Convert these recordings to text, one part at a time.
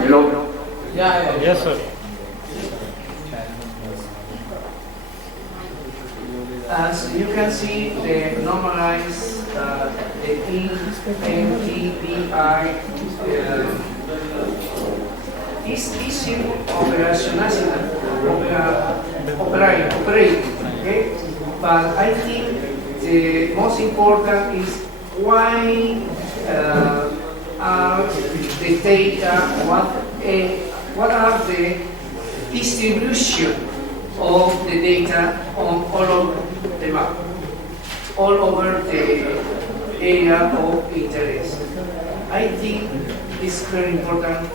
Hello? Yes, sir. As you can see, the normalized, the NDVI is easy operate, okay? But I think the most important is why are the data, what are the distribution of the data on all over the map, all over the area of interest. I think it's very important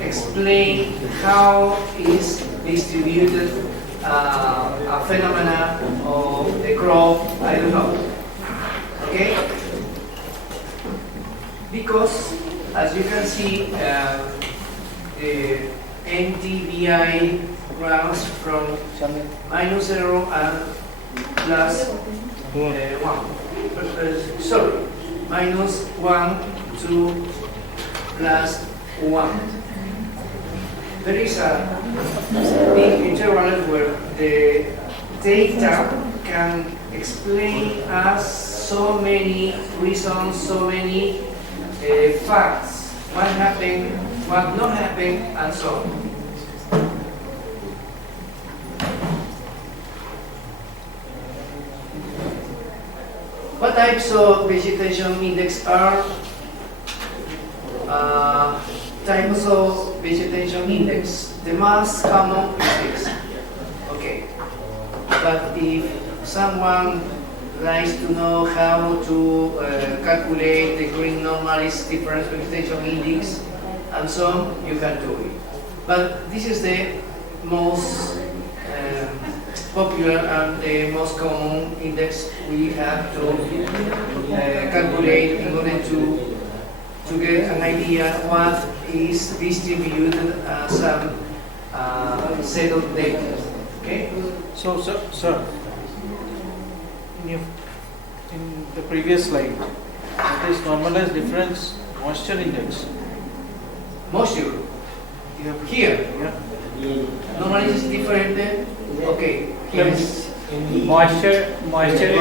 explain how is distributed a phenomena of the crop, I don't know, okay? Because as you can see, the NDVI runs from -0 and +1. Sorry, -1 to +1. There is a big interval where the data can explain us so many reasons, so many facts, what happened, what not happened, and so on. What types of vegetation index are? Types of vegetation index. The most common is X. Okay. But if someone likes to know how to calculate the green normalist difference vegetation index and so on, you can do it. But this is the most popular and the most common index we have to calculate in order to get an idea what is distributed as some set of data. Okay? So, sir, in the previous slide, it is normalized difference moisture index. Moisture. Here. Yeah. Normally it's different. Okay. Here is Moisture index.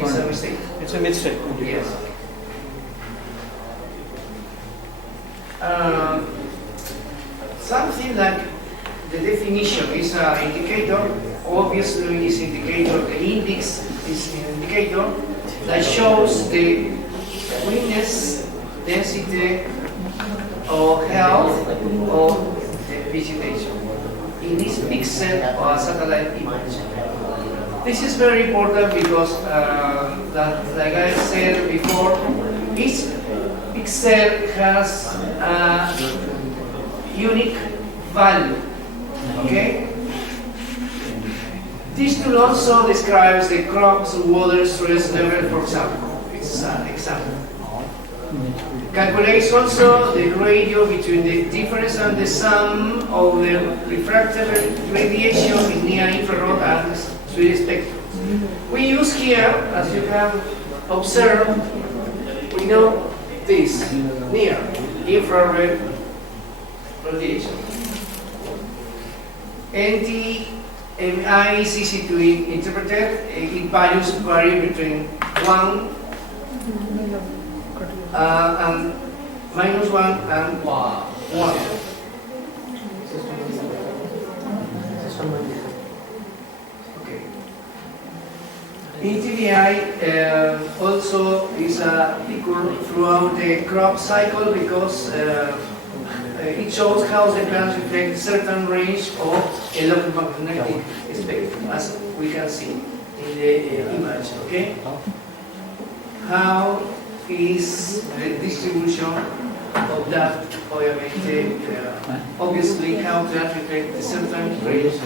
it's a mistake. It's a mistake. Yes. Something like the definition is an indicator. Obviously, is indicator. The index is an indicator that shows the greenness, density, or health of the vegetation in this pixel or satellite image. This is very important because, like I said before, each pixel has a unique value. Okay? This tool also describes the crop's water stress level, for example. It's an example. Calculates also the ratio between the difference and the sum of the refracted radiation in near infrared and SWIR spectrum. We use here, as you can observe, we know this, near infrared radiation. NDMI is easy to interpret. It values vary between 1 and -1 and 1. Okay. NDVI also is a figure throughout the crop cycle because it shows how the plants reflect certain range of electromagnetic spectrum, as we can see in the image. Okay. How is the distribution of that, obviously how that reflects a certain range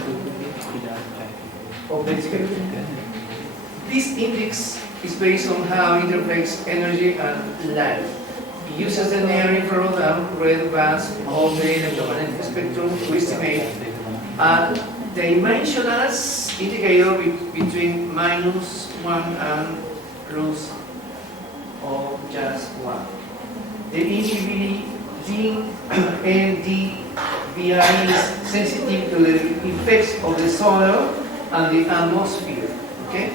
of the spectrum. This index is based on how it reflects energy and light. It uses the near infrared and red bands of the electromagnetic spectrum to estimate a dimensionless indicator between -1 and +1. NDMI is sensitive to the effects of the soil and the atmosphere. Okay?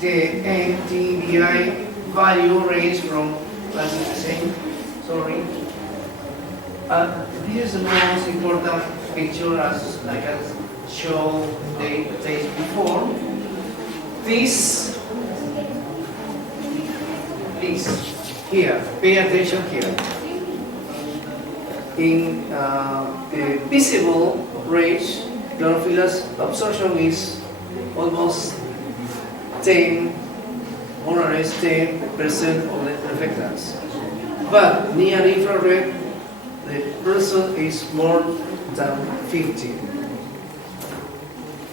The NDVI value range from, what is the same? Sorry. This is the most important picture, as I can show the days before. This here, pay attention here. In the visible range, chlorophyll's absorption is almost 10, more or less 10% of the reflectance. But near infrared, the person is more than 50.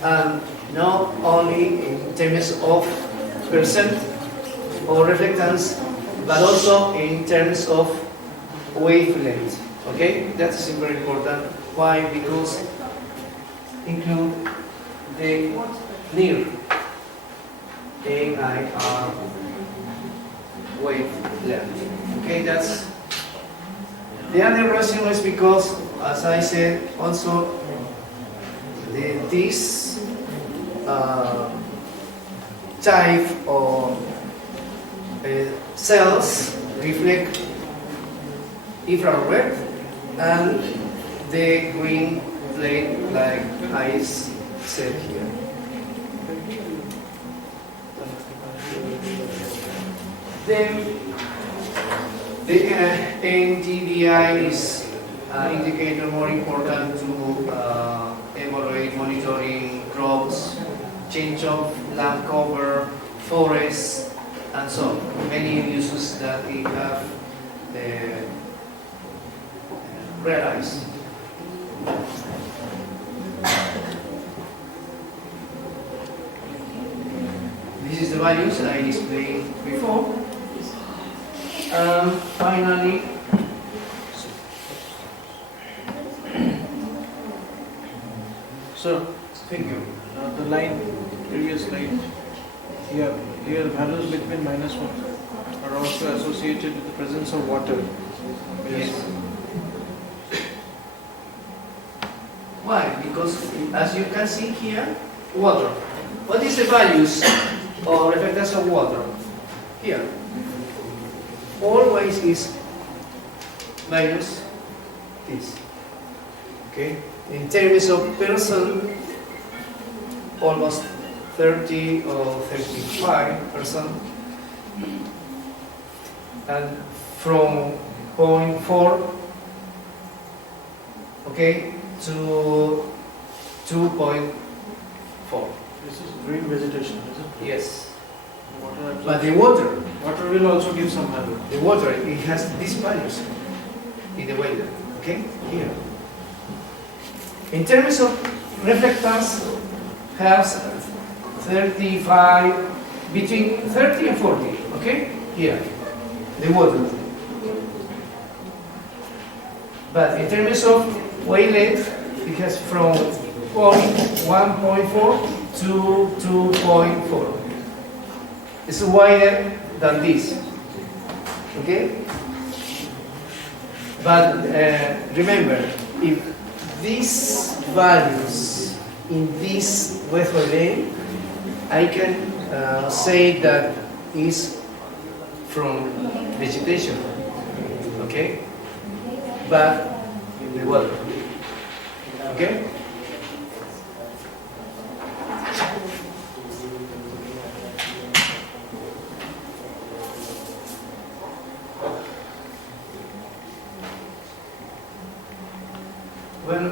And not only in terms of percent or reflectance, but also in terms of wavelength. Okay, that's very important. Why? Because include the near NIR wavelength. Okay, that's the other reason is because, as I said, also this type of cells reflect infrared and the green plate, like I said here. Then the NDVI is an indicator more important to evaluate monitoring crops, change of land cover, forests, and so on. Many uses that we have realized. This is the values I displayed before. Finally, sir, thank you. the line, previous line, here values between -1 are also associated with the presence of water. Yes. Why? Because as you can see here, water. What is the values of reflectance of water? Here. Always is minus this. Okay? In terms of person, almost 30 or 35%. And from 0.4, okay, to 2.4. This is green vegetation, is it? Yes. Water But the water will also give some value. The water, it has these values in the weather, okay? Here. In terms of reflectance, has 35, between 30 and 40, okay? Here, the water. But in terms of wavelength, it has from 1.4 to 2.4. It's wider than this, okay? But remember, if these values in this wavelength, I can say that is from vegetation, okay? But the water, okay? When